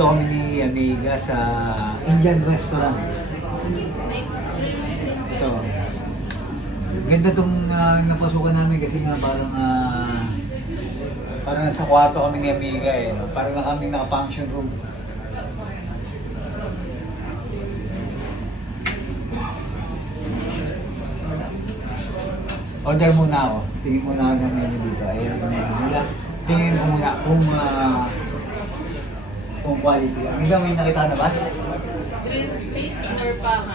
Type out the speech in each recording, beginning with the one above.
Dito kami ni Amiga sa Indian restaurant. Ito. Ganda itong napasukan namin kasi nga parang nasa kwarto kami ni Amiga eh. Parang na kami naka-function room. Order muna ako. Tingin muna ako ng menu dito. Ayan ang menu nila. Tingin ko muna kung quality. Amiga, may nakita na ba? Grilled fish or paham?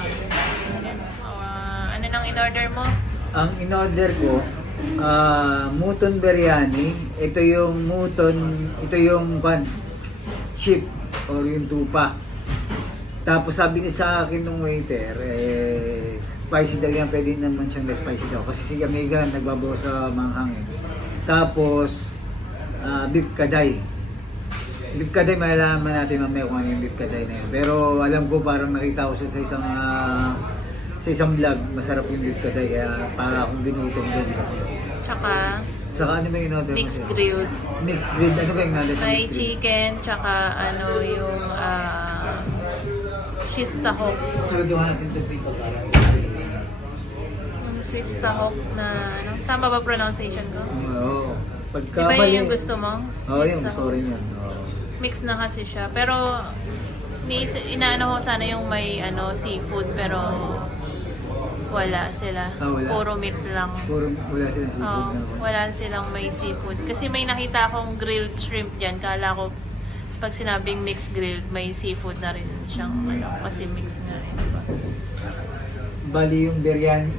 Ano nang in-order mo? Ang in-order ko, Muton Biryani. Ito yung chip or yung tupa. Tapos sabi niya sa akin nung waiter, spicy daw yan, pwede naman siyang less spicy daw. Kasi si Amiga nagbabawa sa manghang eh. Tapos, beef kaday. Beef kaday, malalaman natin mamaya kung ano yung beef kaday na yun. Pero alam ko parang nakita ko siya sa isang vlog, masarap yung beef kaday. Kaya para akong binutom doon. Tsaka Saka ano ba yung in-order mo mixed siya? grilled. Mixed grilled. Ano ba yung in-order sa May mixed grilled? chicken, tsaka yung Swiss tahok. Saluduhan natin ito dito para Yung Swiss tahok na tama ba pronunciation ko? Oo. Di ba yun yung gusto mo? Oo, Swiss yung gusto tahok. rin yun. Oo. Mix na kasi siya. Pero inaano ko sana yung may seafood pero wala sila. Wala? Puro meat lang. Puro wala silang seafood Oo, na. wala silang may seafood. Kasi may nakita akong grilled shrimp dyan. Kala ko pag sinabing mixed grilled, may seafood na rin siyang kasi mix nga. Diba? Bali yung biryani,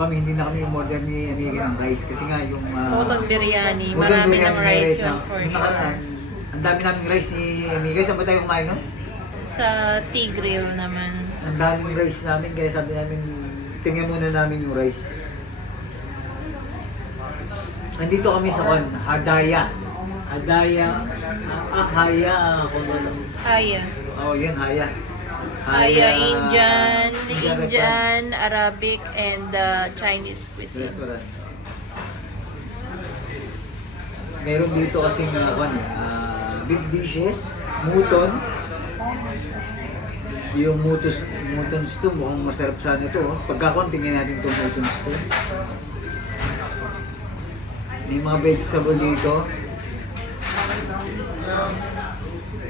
kami hindi na kami umorder ni Amiga ng rice kasi nga yung Muton biryani. Muton Marami biryani ng may rice yun na. for Yung you. nakaraan, ang dami naming rice ni Amiga. Saan ba tayo kumain nun? Sa tea grill naman. Ang daming rice namin kaya sabi namin tingnan muna namin yung rice. Nandito kami sa Hadaya. Haya. Haya. Oh, yan, Haya. Haya Indian, restaurant. Arabic, and Chinese cuisine. Restaurant. Meron dito kasing beef dishes, muton. Yung muton stew, mukhang masarap sana ito. Pagkakontingin natin itong muton stew. May mga vegetable dito.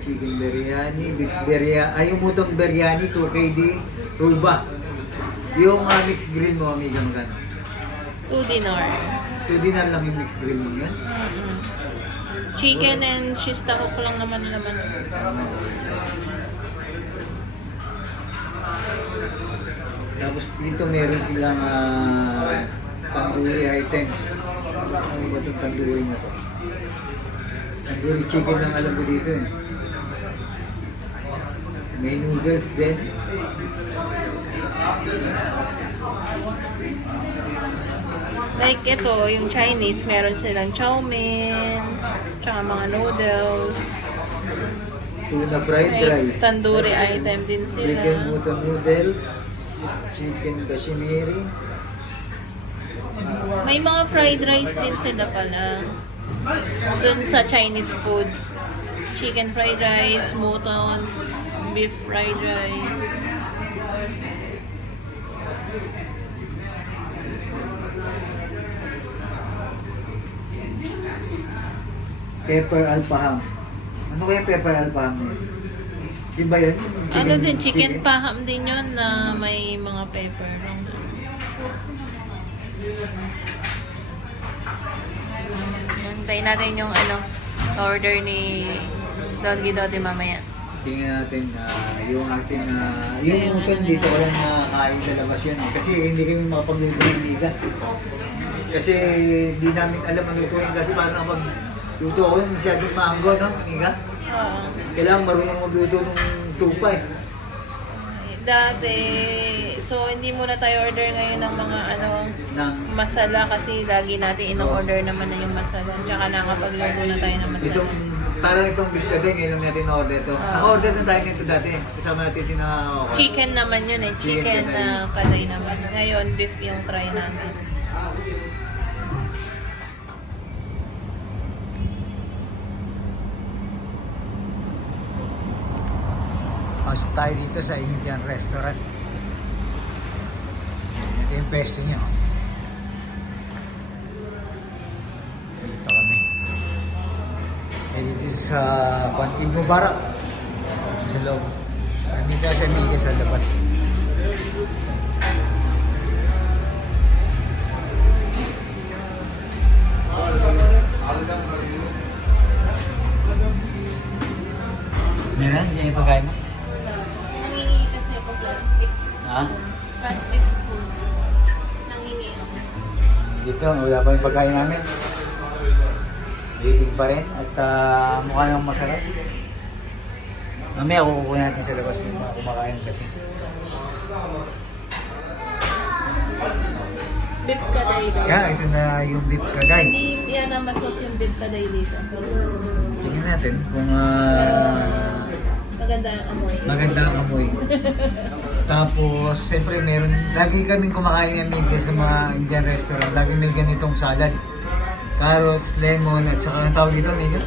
Chicken biryani, beef biryani, yung muton biryani, 2KD, ruba. Yung mixed grill mo, Amiga, magkano? 2 dinar. 2 dinar lang yung mixed grill mo yan. Mm-mm. Chicken and Swiss tahok lang naman. Tapos dito meron silang tandoori items. Ano ba itong tandoori na to? Tandoori chicken lang alam ko dito eh. May noodles din. Like ito, yung Chinese, meron silang chow mein, tsaka mga noodles. Tuna fried May rice. tandoori item din sila. Chicken buto noodles. Chicken kashmiri. May mga fried rice din sila pala. Dun sa Chinese food. Chicken fried rice, muton, beef fried rice. Pepper alpaham. Ano kaya pepper alpaham na yun? Di ba yun? Ano din, chicken paham din yun na may mga pepper lang. Antayin natin yung order ni Don Guidote mamaya. Tingnan natin yung ating yung muton dito ko lang nakain sa labas yun. Kasi hindi kami makapagluto ng liga. Kasi hindi namin alam ang lutuin kasi parang kapag luto ako masyadong maanggo, no? Amiga? Oo. Kailangan marunong magluto ng tupa eh. Dati, so hindi muna tayo order ngayon ng mga Ng, masala kasi lagi natin in-order naman na yung masala. Tsaka nakapagluto na tayo ng masala. parang itong beef kadeng, ngayon lang natin order ito. Naka-order na tayo nito dati. Kasama natin si Chicken naman yun eh. Chicken na kalay naman. Ngayon, beef yung try namin. Pasok tayo dito sa Indian restaurant. Ito yung pesto niya. Dito kami. Dito sa Eid Mubarak. Sa loob. Dito sa Miguel sa labas. Meron? Diyan yung pagkain mo? Nangingi kasi ako plastic. Ha? Plastic spoon. Nangingi ako. Dito, wala pa yung pagkain namin. Waiting pa rin at mukha nang masarap. Mamaya kukuha natin sa labas yung mga kumakain kasi. Beef kaday daw. Kaya ito na yung beef kaday. Hindi yan ang masos yung beef kaday dito. Tingnan natin kung Maganda ang amoy. maganda ang amoy. Tapos, siyempre meron, lagi kaming kumakain ng Miguel sa mga Indian restaurant. Lagi may ganitong salad. Carrots, lemon, at saka ang tawag dito, Miguel?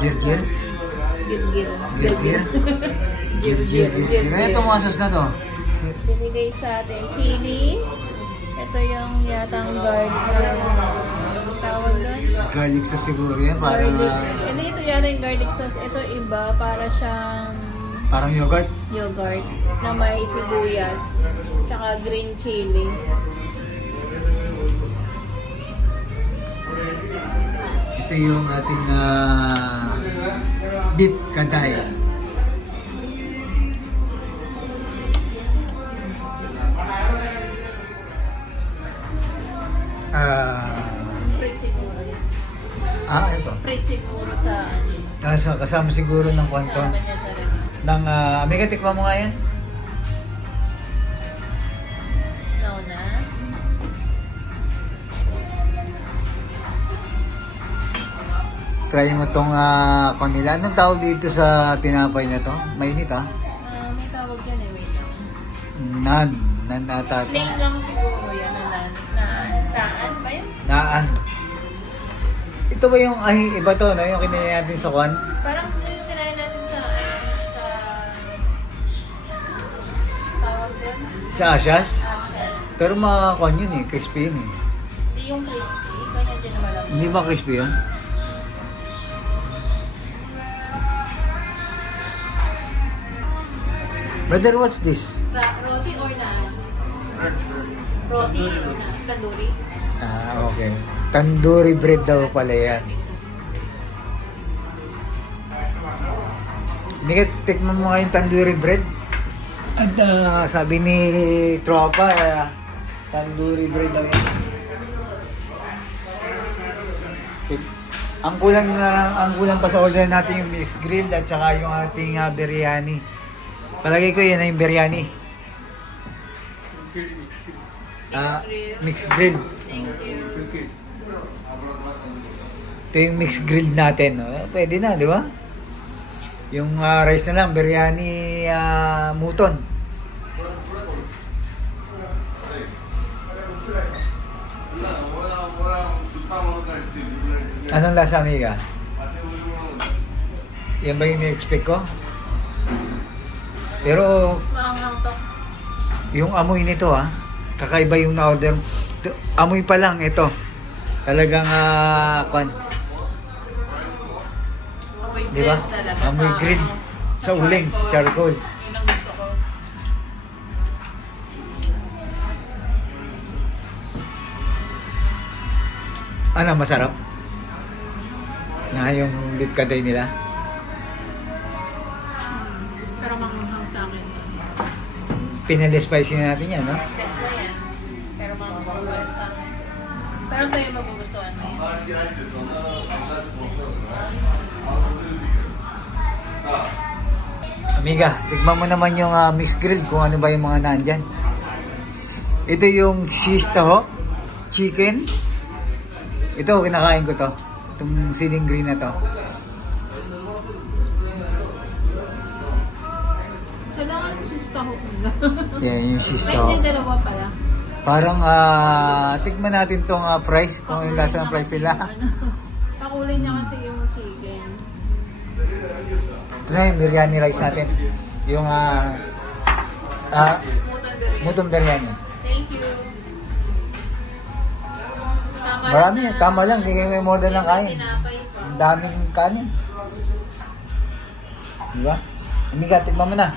Jirjir? Gil-gil. Jirjir? Jirjir. Jirjir. Ito mga sauce na to. Binigay sa atin chili. Ito yung yatang garlic. Ang tawag doon? Garlic sauce siguro yan. Parang, Garlic. Hindi, ito yata yung garlic sauce. Ito iba, para siyang parang yogurt. yogurt na may sibuyas. Tsaka green chili. Ito yung ating beef kaday. Free siguro yun. Ito. Free siguro sa ano. Kasama siguro ng kwanto. Kasama niya talaga. Ng, Amiga, tikman mo nga yan. Nauna. Try mo tong kanila. Anong tawag dito sa tinapay na to? Mainit May tawag dyan eh. Wait lang. Nan ata to. Plain lang siguro yan. Naan ba yun? Naan. Ito ba yung, iba to, no? Yung kinaya natin sa kwan? Parang yung kinain natin sa tawag dyan? Sa Asyas? Pero mga kwan yun eh, crispy yun eh. Hindi yung crispy. Ganyan din naman lang. Hindi ba crispy yun? Brother, what's this? Roti or naan? Roti or naan? Tandoori? Okay. Tandoori bread daw pala yan. Hindi ka, tikman mo nga yung tandoori bread. At sabi ni Tropa, tandoori bread daw yan. Ang kulang pa sa order natin yung mixed grill at saka yung ating biryani. Palagay ko yan na yung biryani. Mixed grill. Thank you. Ito yung mixed grill natin. No? Pwede na, di ba? Yung rice na lang, biryani muton. Anong lasa, amiga? Yan ba yung ni-expect ko? Pero Maanghang to. yung amoy nito kakaiba yung na-order. Amoy pa lang ito. Talagang Amoy di ba? grill talaga. Amoy grill sa uling, sa charcoal. Yun ang gusto ko. Ano, masarap? Na yung beef kaday nila. Pero maanghang sa akin. Pinali-spicy na natin yan, no? Test na yan. Pero maanghang sa akin. Pero sa'yo magugustuhan mo yan. Amiga, tikman mo naman yung mixed grill kung ano ba yung mga nandyan. Ito yung shish taho, chicken. Ito, kinakain ko to. Itong siling green na to. Kailangan sistaho ko na. Yan, yung shish May taho. hindi dalawa pala. Parang, tikman natin tong fries, kung yung lasa ng fries nila. Pakulay niya kasi yung chicken. Ito Ito na yung biryani rice natin. Yung Muton mutton biryani. biryani. Thank you. Marami, tama lang. Hindi kayo may more than ng kain. Tinapay pa. Ang daming kanin. Diba? Amiga, tignan mo na.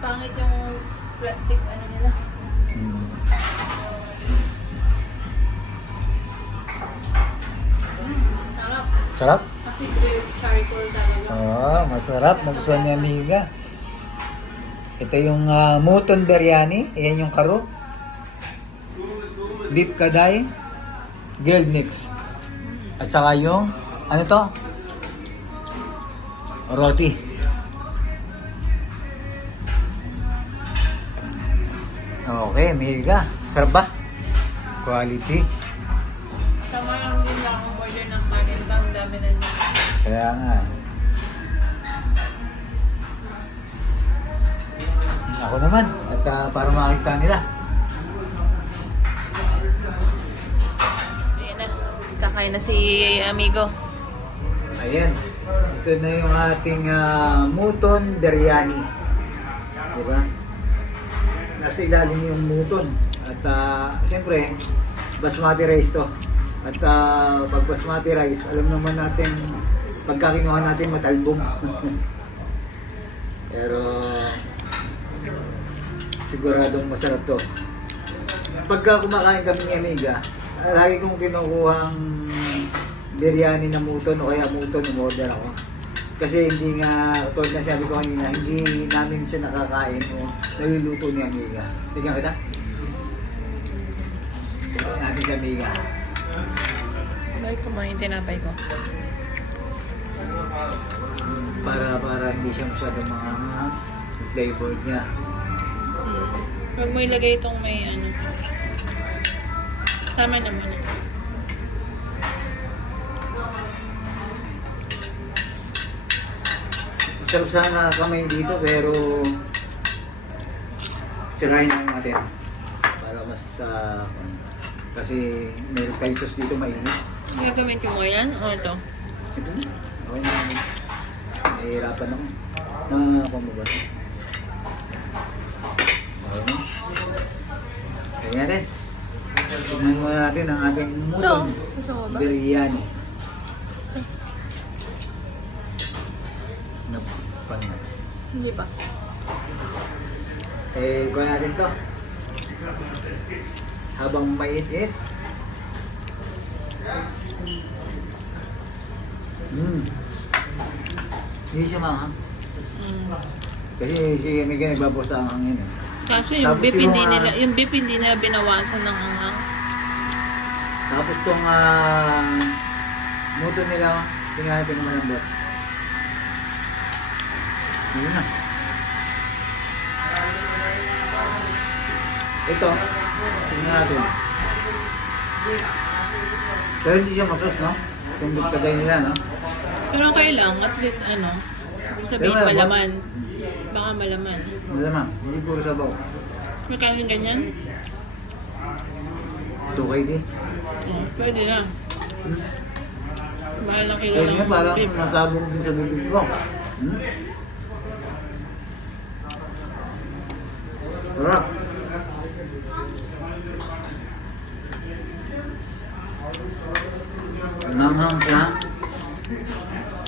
Pangit yung plastic ano nila. Sarap. Sarap? Kasi grilled charcoal talaga. Oo, masarap. Nagustuhan ni Amiga. Ito yung mutton biryani. Ayan yung karo. Beef kaday. Grilled mix. At saka yung, ano to? Roti. Okay, Amiga. Sarap ba? Quality. Tama lang din ba akong order ng kanin ba? Ang dami na niya. Kaya nga. Ako naman. At para makita nila. Ayan na. Kakain na si amigo. Ayan. Ito na yung ating mutton biryani. Diba? Nasa ilalim yung mutton. At siyempre, basmati rice to. At pag basmati rice, alam naman natin, pagka kinuha natin matalbong. Pero, siguradong masarap to. Pagka kumakain kami ni Amiga, lagi kong kinukuhang biryani na muton o kaya muton umorder ako. Kasi hindi nga, tulad na sabi ko kanina, hindi namin siya nakakain o naluluto ni Amiga. Tignan kita. Tignan natin si Amiga. Balik kumain tinapay ko. Para hindi siya masyadong mga flavor niya. Huwag mo ilagay itong may ano. Tama naman. Masarap sana kamay dito pero sirahin lang natin para mas kasi may pesos dito mainit. Gagamitin mo yan? O ito? Ito na. Okay na. Nahihirapan ako. Ako mo ba? Okay na. Kaya natin. Tignan muna natin ang ating mutton Gusto mo ba? biryani. Napan na. Hindi ba? Kuha natin to. Habang mainit. Hindi siya mahang. Kasi si Amiga nagbabawas ang hangin. Kaso yung Tapos beef yung, hindi nila, yung beef hindi nila binawasan ng anghang. Tapos tong muto nila, tingnan natin kung malambot. Yun na. Ito, tingnan natin. Pero hindi siya masos, no? Yung bigkagay nila, no? Pero okay lang, at least ano, sabihin Pero, malaman. Baka malaman. Malamang, hindi puro sabaw. Magkano yung ganyan? 2KD. Pwede na. Mahal na kilo Kaya nga ng parang beef. nasabong din sa bibig ko. Sarap. Nanghang siya.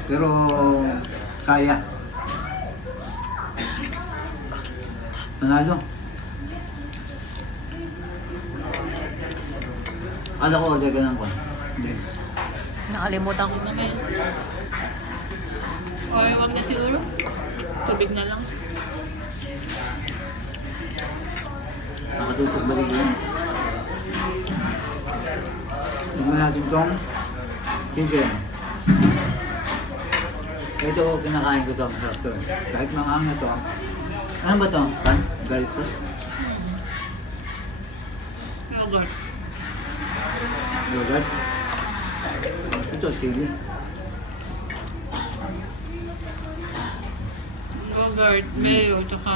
Pero kaya. Panalo. Ano ko order ka ng kwan? Drinks. Nakalimutan ko na ngayon. O, wag na siguro. Tubig na lang. Nakatutok balik yun. Tignan natin itong chicken. Ito kinakain ko ito. Masarap ito. Kahit mga na ito. Ano ba ito? Pan? Garlic sauce? Yogurt. Yogurt? Ito, chili. Yogurt, mayo, tsaka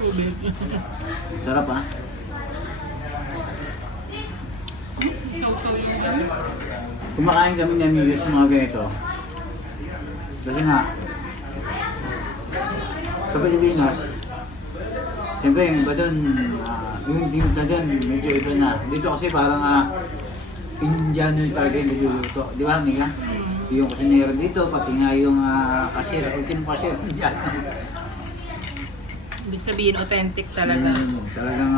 tubig. Sarap ha? Sausaw yung ano. Kumakain kami ng amigos mga ganito. Kasi nga, sa Pilipinas, siyempre yung iba doon, yung iba doon, medyo iba na. Dito kasi parang Indiano yung talaga yung niluluto. Di ba, Mika? Yung kusinero dito, pati nga yung cashier. Kung yung cashier, Indiano. Ibig sabihin, authentic talaga. Talagang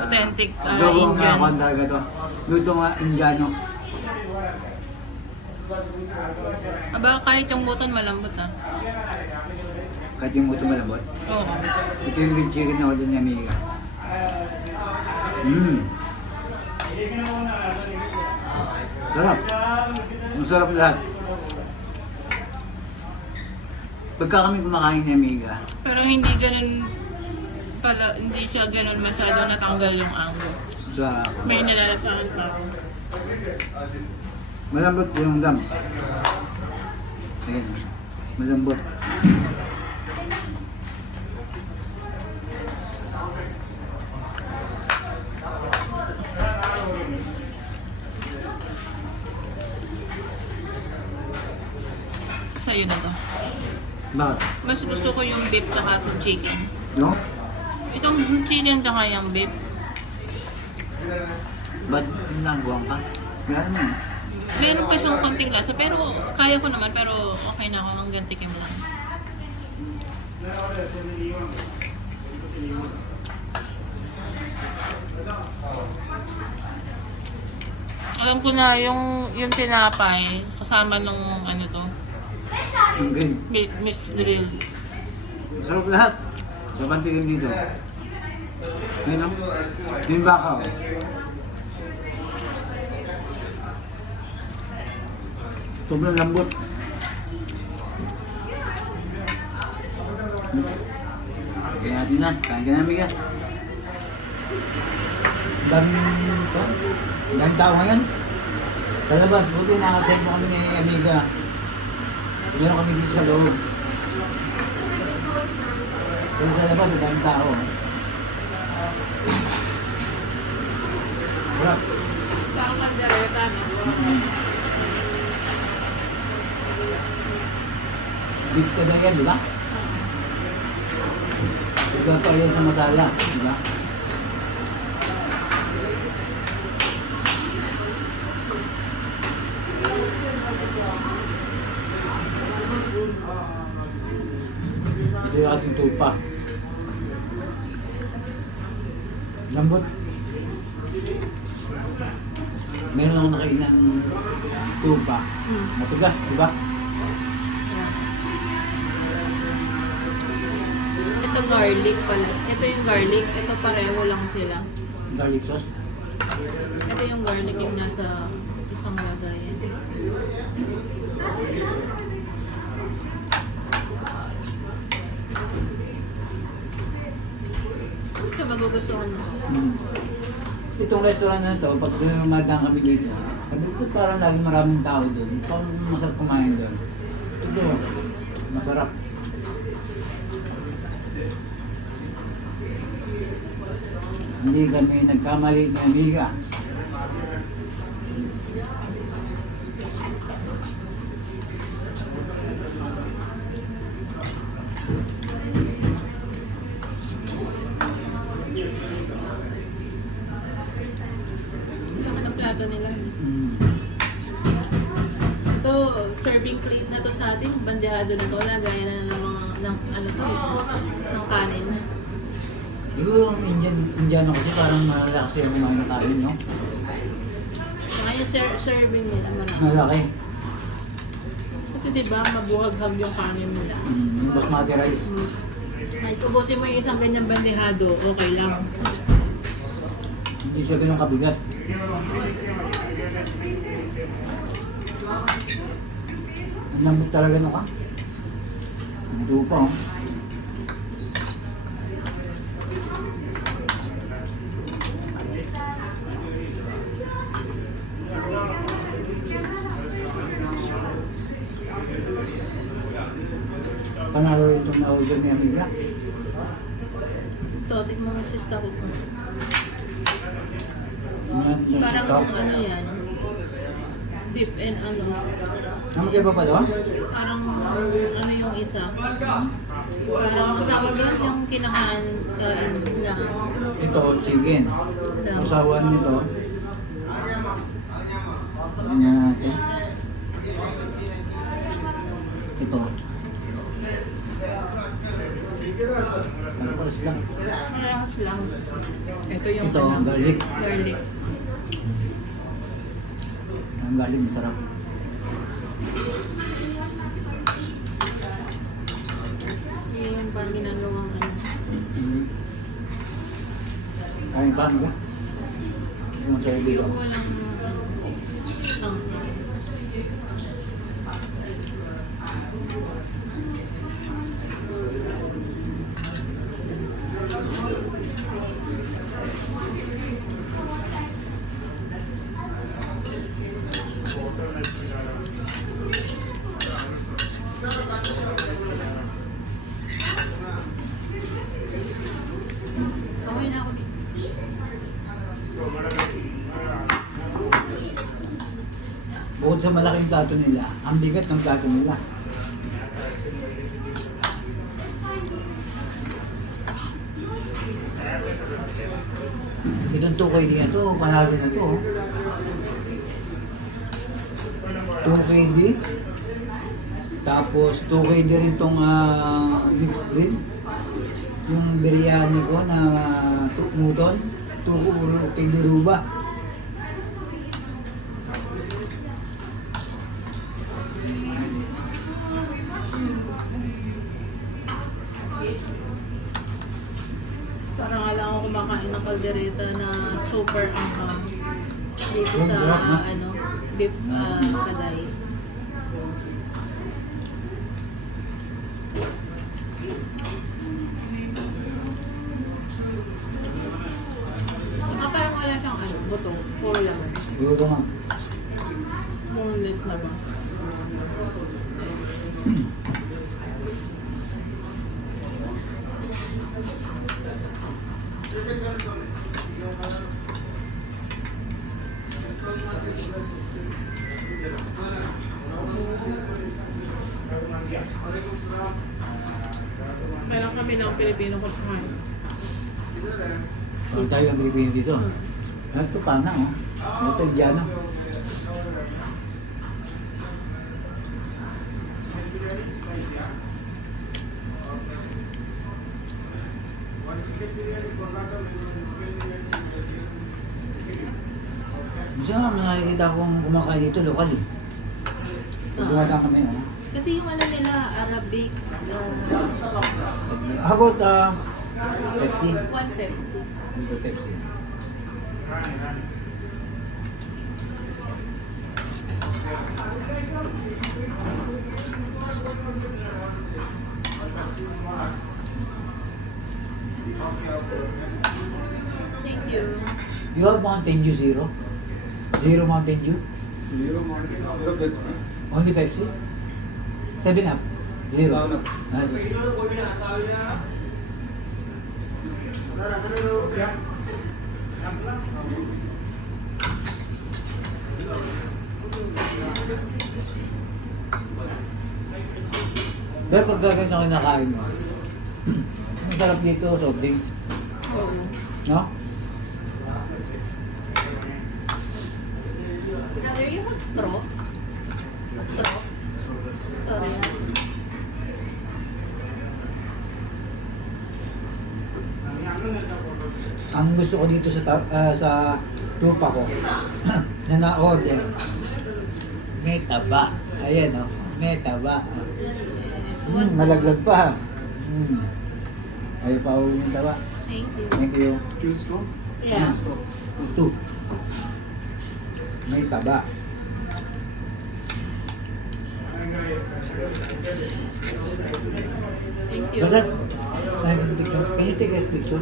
Authentic gawa nga Indian. ako talaga to. Luto nga Indiano. Aba, kahit yung buton malambot ah. Kahit yung muto malambot. Oo. Ito yung red chicken na order niya, Mika. Sarap. Ang sarap lahat. Pagka kami kumakain ni Amiga, Pero hindi ganun pala, hindi siya ganun masyado natanggal yung ango. sa May nilalasahan pa ako. malambot yung dam. Ayan, malambot. Sa'yo na to. Bakit? Mas gusto ko yung beef tsaka itong chicken. No? Itong chicken tsaka yung beef. Ba't nangguang ka? Meron mo. Meron pa siyang konting lasa, pero kaya ko naman, pero okay na ako hanggang tikim lang. Alam ko na yung tinapay, kasama nung ano to, Yung green. Miss Grill. Sarap lahat. Dapat tigil dito. Ayun o. Yung bakaw. Sobrang lambot. Kaya natin na. Kain ka na, Amiga. Dami tao ngayon. Sa labas, buti nakatempo kami ni Amiga. Meron kami dito sa loob. Pero sa labas, ang daming tao. Sarap. Parang kandareta, no? Beef ka na yan, di ba? Ito pa yan sa masala, di ba? Ito yung ating tupa. Lambot. Meron akong nakainan tupa. Matigas, di ba? Ito garlic pala. Ito yung garlic. Ito pareho lang sila. Garlic sauce. Ito yung garlic yung nasa isang lagayan. Ito magugustuhan mo. Itong restaurant na to, pag dumadaan kami dito, sabi ko parang laging maraming tao doon. Parang masarap kumain doon. Ito, masarap. Hindi kami nagkamali ni Amiga. Laman ng plato nila. Mm. Ito, serving plate na to sa atin. Bandehado na to. Lagayan na ng mga, ng ano to, ng kanin. Siguro yung Indiano kasi parang malaki yung mga kain, no? Saka yung serving nila marami. Malaki. Kasi diba, mabuhaghag yung kanin nila. Yung basmati rice. Ay, kubusin mo yung isang ganyang bandehado, okay lang. Hindi siya ganun kabigat. Ang lambot talaga no ka? Ang tupa, oh. Panalo rin itong na-order ni Amiga. Ito, tignan mo si stock ko. Mga Parang stock. ano yan. beef and ano. Ano magkaiba pa doon? Parang ano yung isa. Parang ang tawag doon yung kinakain na. Ito, chicken. Lang. Usawan nito. Ganyan natin. Ito. Tapos lang. Parehas lang. Ito yung Ito, ano, garlic. garlic. Ang garlic masarap. Yun yung parang ginagawang ano. Kain pa, ano ba? Yung sa dito. Yung walang okay na ako. Bukod sa malaking plato nila, ang bigat ng plato nila. Itong 2KD na to, panalo na to. 2KD. Tapos 2KD rin tong mixed grill. Yung biryani ko na muton. 2KD ruba. Parang alam ko kumakain ng kaldereta na super anghang. Dito Ang sa sarap, no? ano, beef kaday. Parang wala siyang ano, buto. Puro laman. Siguro nga. Boneless naman. Meron kami ng Pilipino kumain. Ang tayo ang Pilipino dito. Ito pana, oh. Ito Indiano. Minsan nga, may nakikita akong kumakain dito, lokal eh. Dumadaan kami, oh. Kasi yung ano nila, Arabic, How about Pepsi? one Pepsi. Pepsi. Thank you. You have Mountain Dew Zero? Zero Mountain Dew? Zero Mountain, zero Pepsi. Only Pepsi? 7 Up? Zero? Seven Up. Pero pag gaganyan ako kinakain mo, ang sarap dito, soft drinks. Oh. No? Brother, you have straw? Straw? Sorry. Ang gusto ko dito sa tupa ko, na na-order, may taba. Ayan o, may taba. Malaglag pa. Ayaw pa ulit yung taba. Thank you. Thank you. Choose ko? Yeah. Choose ko. Ito. May taba. Thank you. Brother, I have a picture. Can you take a picture?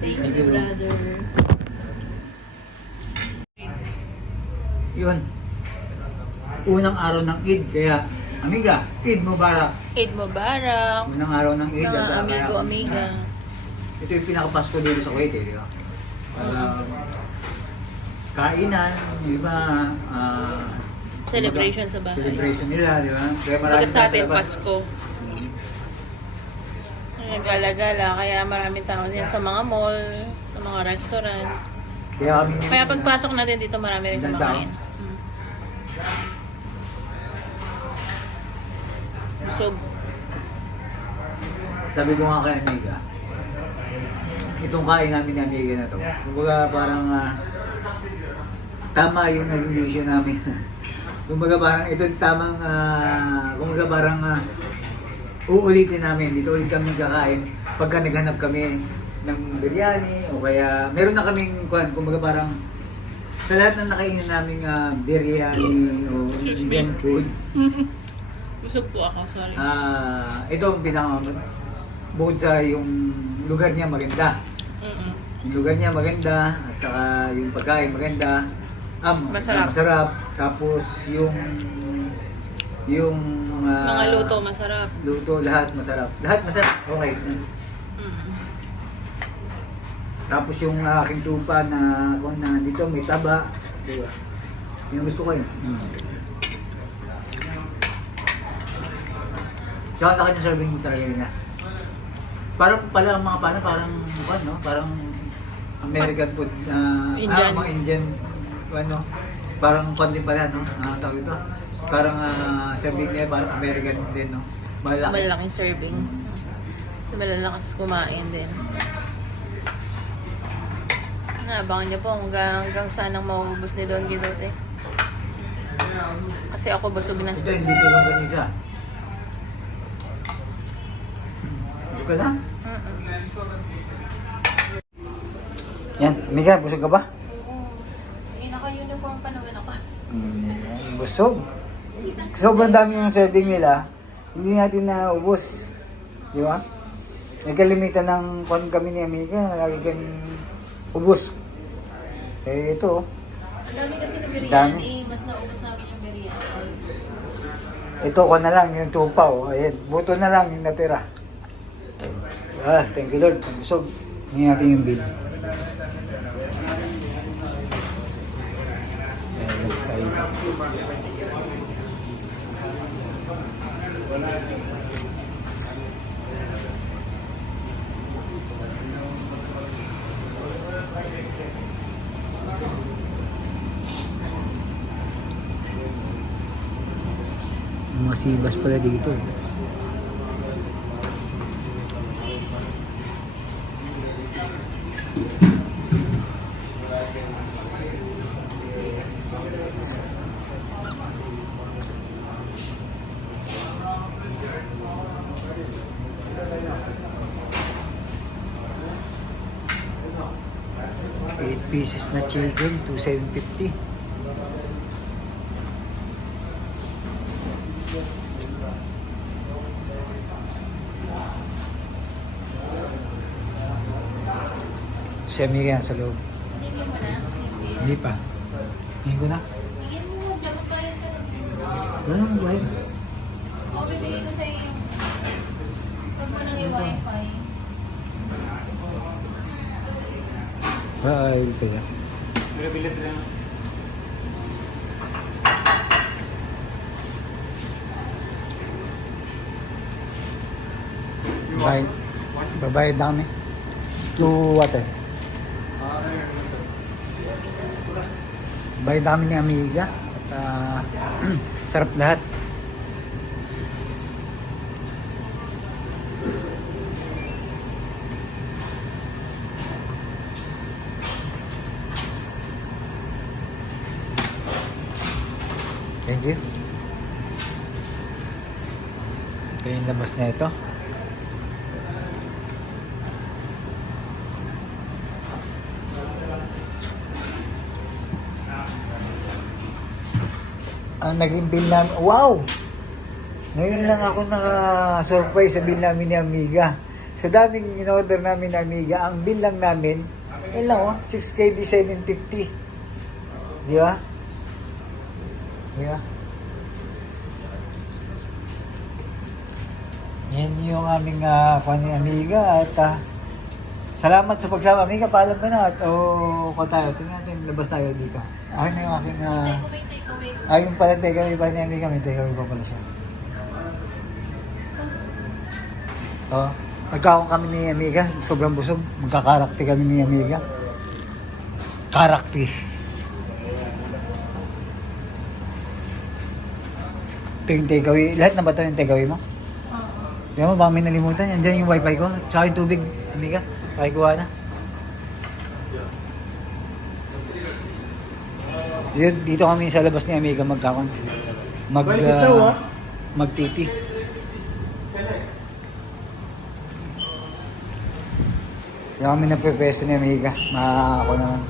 Thank Thank you, you, bro. brother. Yun. Unang araw ng Eid, kaya amiga, Eid Mubarak. Eid Mubarak. Unang araw ng Eid. Mga at, amigo, kaya- amiga. Ito yung pinaka-Pasko dito sa Kuwait, di ba? Kainan, di ba? Celebration sa bahay. Celebration nila, di ba? Kaya Baga sa atin, labas. Pasko. Gala-gala, kaya maraming tao din sa mga mall, sa mga restaurant. Kaya kami Kaya pagpasok natin dito, marami rin Ganda. kumakain. Busog. sabi ko nga kay Amiga, itong kain namin ni Amiga na to, kumbaga parang tama yung naging decision namin. Kumbaga parang ito yung tamang, kumbaga parang uulitin namin. Dito ulit kami kakain pagka naghanap kami ng biryani o kaya meron na kaming kumbaga parang sa lahat ng nakainin naming biryani o Indian food, Busog po ako, sorry. ito ang bukod sa yung lugar niya maganda. Mm-mm. Yung lugar niya maganda at saka yung pagkain maganda. Masarap. Masarap. Tapos yung Mga luto masarap. luto lahat masarap. Lahat masarap. Okay. Mm. Tapos yung aking tupa na kung na dito may taba, di ba? Yung gusto ko yun. Tsaka na kanya serving mo talaga yun na. Parang pala ang mga paano, parang ano, parang American food, Indian. mga Indian, ano, parang pan din pala, no? Tawag ito. Parang serving niya, parang American din, no? Malaki. Malalaking serving. Malalakas kumain din. Naabangan niyo po hanggang sanang maubos ni Don Quixote. Kasi ako busog na. Ito, hindi tulong ganisa. Busog ka na? Mm-mm. Yan, Mika, busog ka ba? Naka-uniform pa naman ako. Busog. Sobrang dami yung serving nila, hindi natin naubos. Di ba? Nagkalimitan ng kung kami ni Amiga, lagi kami ubos. Eh ito, Ang dami kasi ng biryani, Dami. mas naubos namin yung biryani. ito ko na lang yung tupa. Oh. Ayan, buto na lang yung natira. Thank you Lord. Ang busog. Hindi natin yung bill. Ayan, let's tayo. Mga sibas pala dito. Eight pieces na chicken, 2,750. Semi yan sa loob. Tingnan mo na. Hindi pa. Tingin ko na. Tingnan mo, dyan magbayad ka na. Wala nang buhay. O, bibigay ko sa'yo yung... Pag mo nang yung wifi. Ay, ito yan. Babayad na kami. To water. Bayad na kami ni Amiga. At sarap lahat. Thank you. Ito yung labas na ito. Ang naging bill namin, wow! Ngayon lang ako naka-surprise sa bill namin ni Amiga. Sa daming in-order namin ni Amiga, ang bill lang namin, yun lang 6KD 750. Di ba? Yeah. Yan yung aming amiga at salamat sa pagsama. Amiga, paalam ka na at kung tayo, tingnan natin, labas tayo dito. Akin na yung aking yung pala takeaway ba ni amiga, may takeaway pa pala siya. Magkakong kami ni amiga, sobrang busog. Magkakarakti kami ni amiga. Karakti. Ito yung takeaway. Lahat na ba ito yung takeaway mo? Di mo, baka may nalimutan. Andiyan yung wifi ko. Tsaka yung tubig, amiga. Pakikuha na. Dito kami sa labas ni amiga magtiti. Kaya kami naprepeso ni amiga. Ako naman.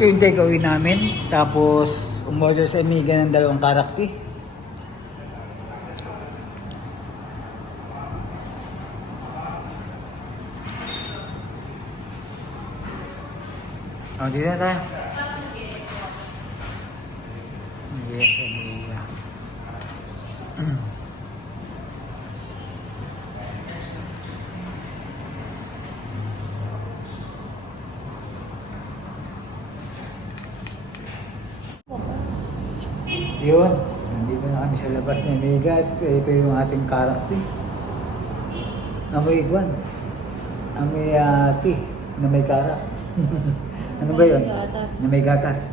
Ito yung takeaway namin. Tapos, umorder sa amiga ng 2 karakti. Dito na tayo. Yes, amiga. Yun, nandito na kami sa labas ni Amiga at ito yung ating karakter. Amoy iguan. Amoy tea na may karak. Ano ba yun? Gatas. Na may gatas.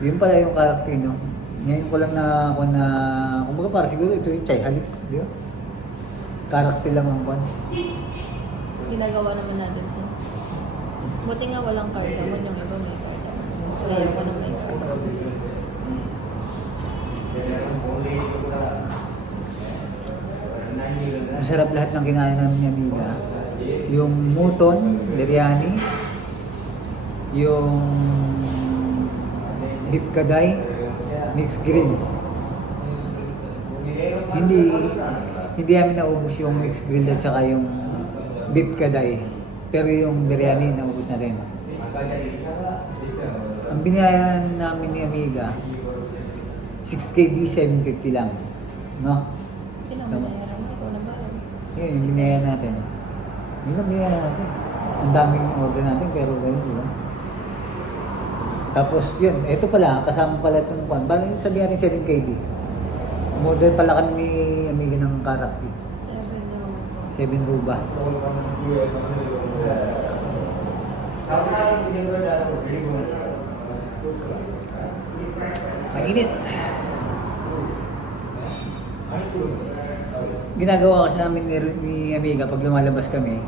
Yun pala yung karakter, no? Ngayon ko lang kumbaga para siguro ito yung chai halip, di ba? Karakter lang ang kwan. Ginagawa naman natin ito. Buti nga walang cardamom, yung iba may cardamom. Kaya ko na may cardamom. Masarap lahat ng kinain namin ni Amiga. Yung muton, biryani, yung beef kaday, mixed grill. Hindi namin naubos yung mixed grill at saka yung beef kaday. Pero yung biryani naubos na rin. Ang binayaran namin ni Amiga, 6KD, 750 lang. No? Pinamayaran ko na ba? Yun, yung binayaran natin. Yun ang binayaran natin. Ang daming order natin, pero ganun, di ba? Tapos yun, eto pala, kasama pala itong kwan. Bala sabihin natin 7KD. Model pala kami ni Amiga ng karakter. 7 ruba. Mainit. Ginagawa kasi namin ni Amiga pag lumalabas kami,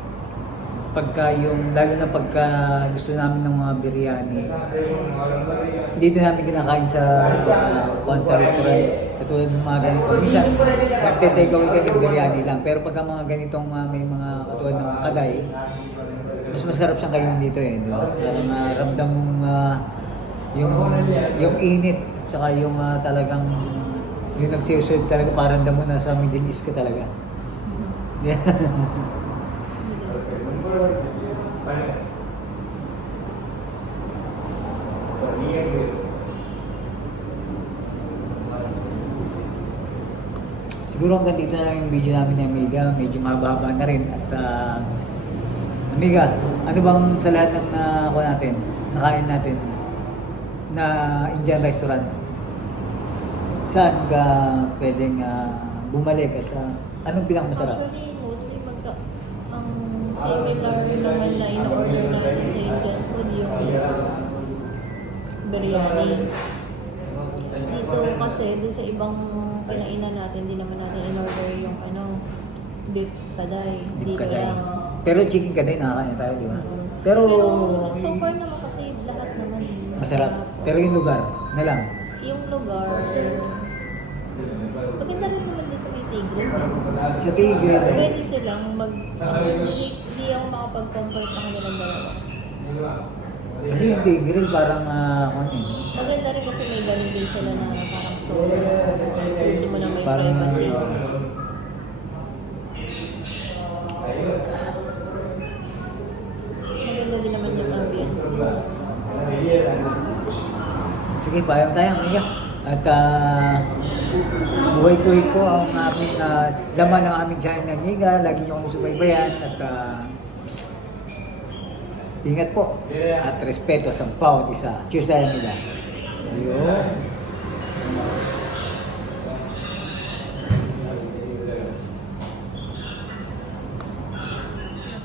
lalo na pagka gusto namin ng mga biryani, dito namin kinakain sa restaurant, katulad ng mga ganito. Minsan, nagte-take away kami biryani lang, pero pagka mga ganitong may mga katulad ng kaday, mas masarap siyang kainin dito eh. Diba? Parang ramdam mong yung init, tsaka yung talagang yung nagsiserve talaga, parang damo na sa Middle East ka talaga. Yeah. Siguro hanggang dito na lang yung video namin ni Amiga. Medyo mahaba na rin. At Amiga, ano bang sa lahat ng nakain natin na Indian restaurant? Saan ka pwedeng bumalik at anong pinakamasarap? Actually, mostly ang similar naman na in-order natin sa Indian food yung biryani. Dito kasi, dun sa ibang kinainan natin, di naman natin in-order yung beef kaday. Beef Dito kaday. lang. Pero chicken kaday nakakain tayo, di ba? Pero so far naman kasi lahat naman masarap. Pero yung lugar na lang. Yung lugar, maganda rin naman doon sa may Tigre. Sa Tigre. Pwede silang hindi ako makapag-compare pa kanilang dalawa. Kasi yung Tigre parang Maganda rin kasi may ganun din sila na parang gusto mo na may parang privacy. sige, payam tayo, amiga. At buhay-kuhay po ang aming laman ng aming channel ng amiga. Lagi nyo kong subaybayan at ingat po at respeto sa bawat isa. Cheers tayo, amiga. Ayun.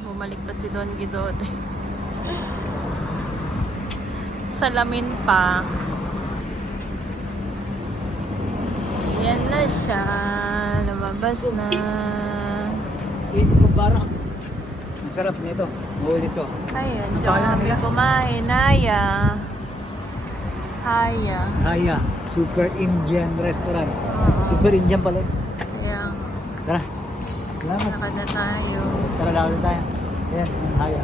Bumalik pa si Don Guidote. Salamin pa. Yan na siya. Lumabas na. Mubarak. Ang sarap nito. Ulit ito. Ayan, Ang diyan pangalan kami nila? kumain. Haya. Haya. Haya. Super Indian restaurant. Oo. Super Indian pala. Ayan. Tara. Salamat. Lakad na tayo. Tara, lakad na tayo. Ayan, ang Haya.